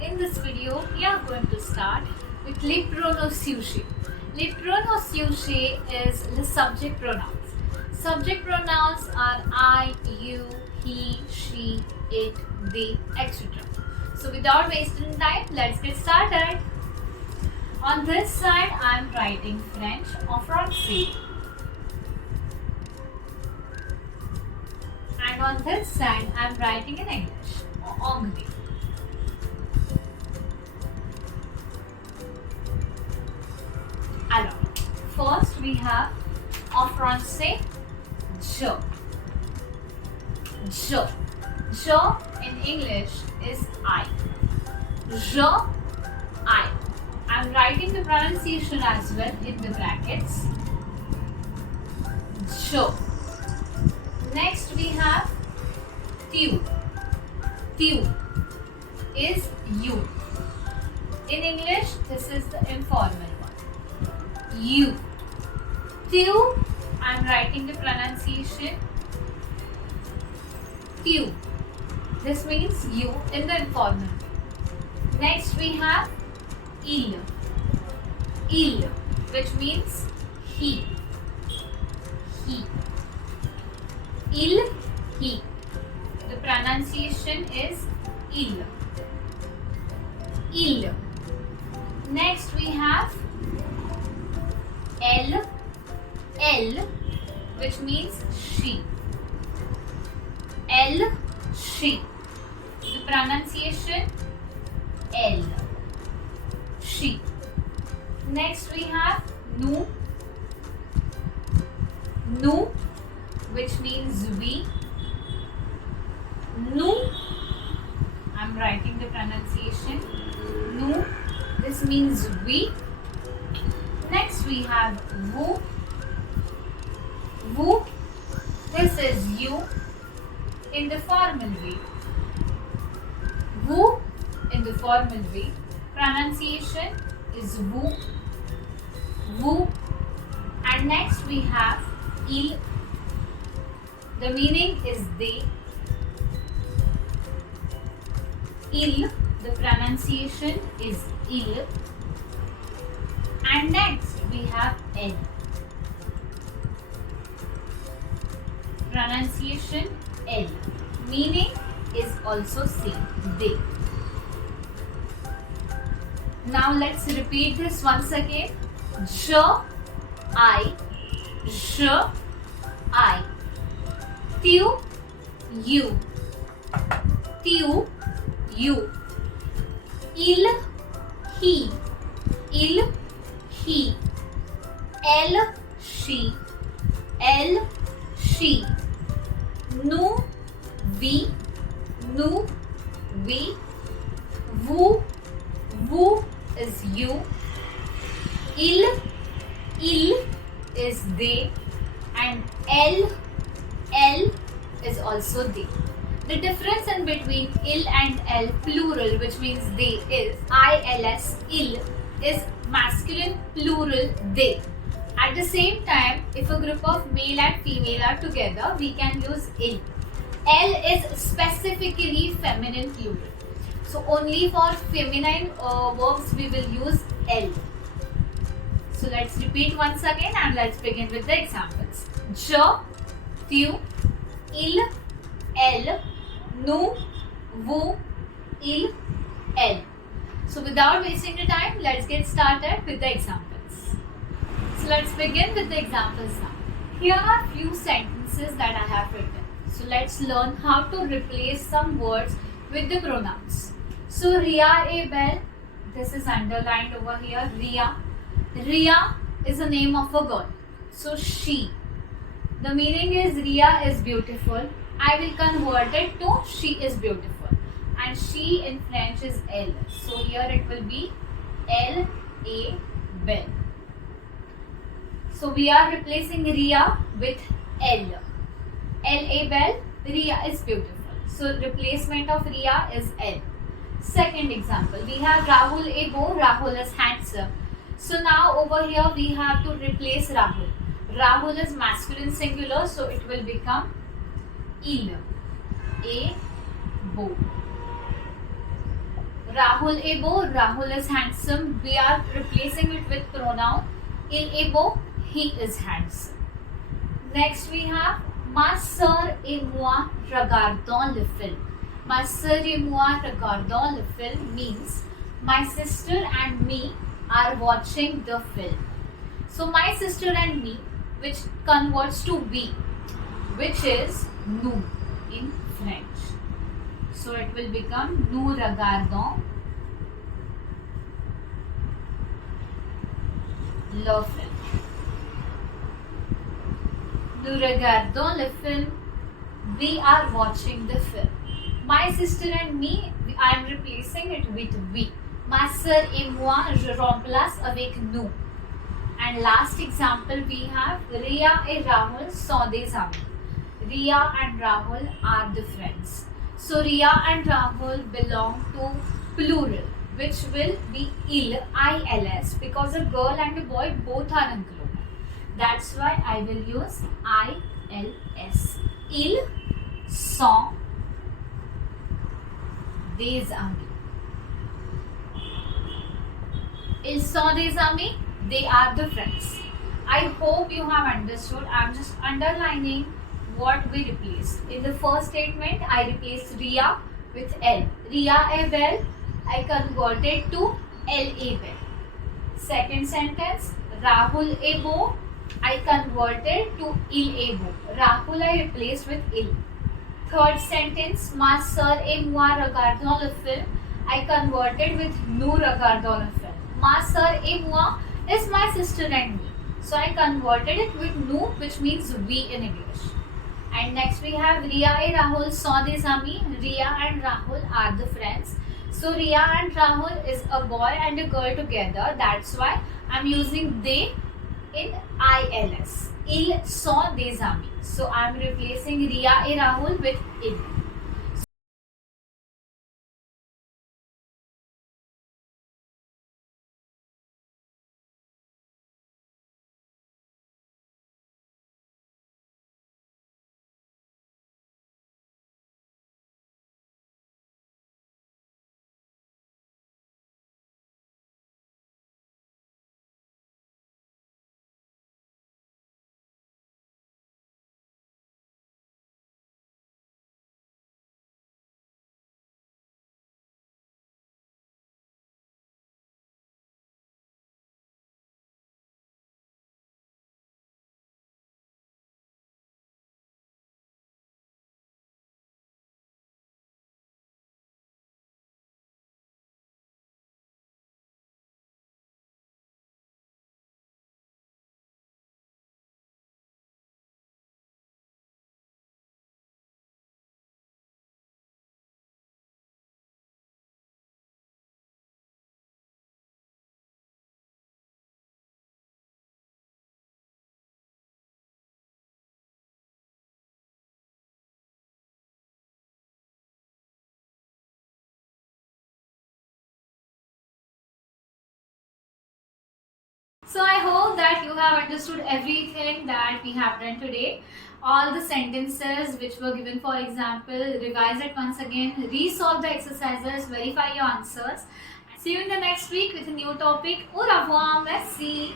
in this video, we are going to start with le pronosciation. Le pronosciation is the subject pronouns. Subject pronouns are I, you, he, she, it, they, etc. So without wasting time, let's get started. On this side, I am writing French en français. And on this side, I am writing in English, en anglais. Alors, first we have en français, je. Je. Je in English is I. Je, I. I'm writing the pronunciation as well in the brackets. Je. Next we have tu. Tu is you. In English, this is the informal one. You. Tu, I'm writing the pronunciation tu. This means you in the informal way. Next we have il. Il, which means he. He. Il, he. The pronunciation is il. Il. Next we have elle. Elle, which means she. Elle, she. The pronunciation elle. She. Next we have nous. Nous, which means we. Nous, I'm writing the pronunciation. Nous, this means we. Next we have vous. Vous, this is you in the formal way. Vous in the formal way. Pronunciation is vous. Vous. And next we have il. The meaning is they. Il, the pronunciation is il. And next we have elle. Pronunciation elle. Meaning is also same, they. Now let's repeat this once again. Je, I. Je, I. Tu, you. Tu, you. Il, he. Il, he. Elle, she. Elle, she. Nous, we. Nous, we. Vous, vous is you. Il is they. And elle is also they. The difference in between il and elle plural, which means they, is ils, il is masculine plural they. At the same time, if a group of male and female are together, we can use il. Elle is specifically feminine plural. So only for feminine verbs we will use elle. So let's repeat once again and let's begin with the examples. Je, tu, il, elle, nous, vous, il, elle. So without wasting the time, let's get started with the examples. So let's begin with the examples now. Here are few sentences that I have written. So let's learn how to replace some words with the pronouns. So Ria a bell, this is underlined over here, Ria. Ria is the name of a girl. So she. The meaning is Ria is beautiful. I will convert it to she is beautiful. And she in French is elle. So here it will be elle a belle. So we are replacing Ria with elle. Elle a belle, Ria is beautiful. So replacement of Ria is elle. Second example, we have Rahul a beau, Rahul is handsome. So now over here we have to replace Rahul. Rahul is masculine singular, so it will become il. A beau. Rahul est beau, Rahul is handsome. We are replacing it with pronoun. Il est beau, he is handsome. Next we have Ma sœur et moi regardons le film. Ma sœur et moi regardons le film means my sister and me are watching the film. So my sister and me, which converts to we, which is nous in French. So it will become nous regardons le film. Nous regardons le film. We are watching the film. My sister and me, I am replacing it with we. Ma sœur et moi, je remplace avec nous. And last example we have Riya et Rahul sont des amis. Riya and Rahul are the friends. So Riya and Rahul belong to plural, which will be il, I-L-S, because a girl and a boy both are included. That's why I will use I-L-S. Ils sont des amis. Ils sont des amis. They are the friends. I hope you have understood. I am just underlining what we replaced. In the first statement, I replaced Riya with L. Riya est belle. I converted to Elle est belle. Second sentence, Rahul est beau. I converted to Il est beau. Rahul I replaced with Il. Third sentence, Ma sœur et moi regardons le film. I converted with nous regardons le film. Ma sœur et moi is my sister and me. So I converted it with nous, which means we in English. And next we have Riya et Rahul sont des amis. Riya and Rahul are the friends. So Riya and Rahul is a boy and a girl together. That's why I'm using they in ILS. Ils sont des amis. So I'm replacing Riya et Rahul with il. So I hope that you have understood everything that we have done today. All the sentences which were given for example, revise it once again, resolve the exercises, verify your answers. See you in the next week with a new topic. Au revoir, merci.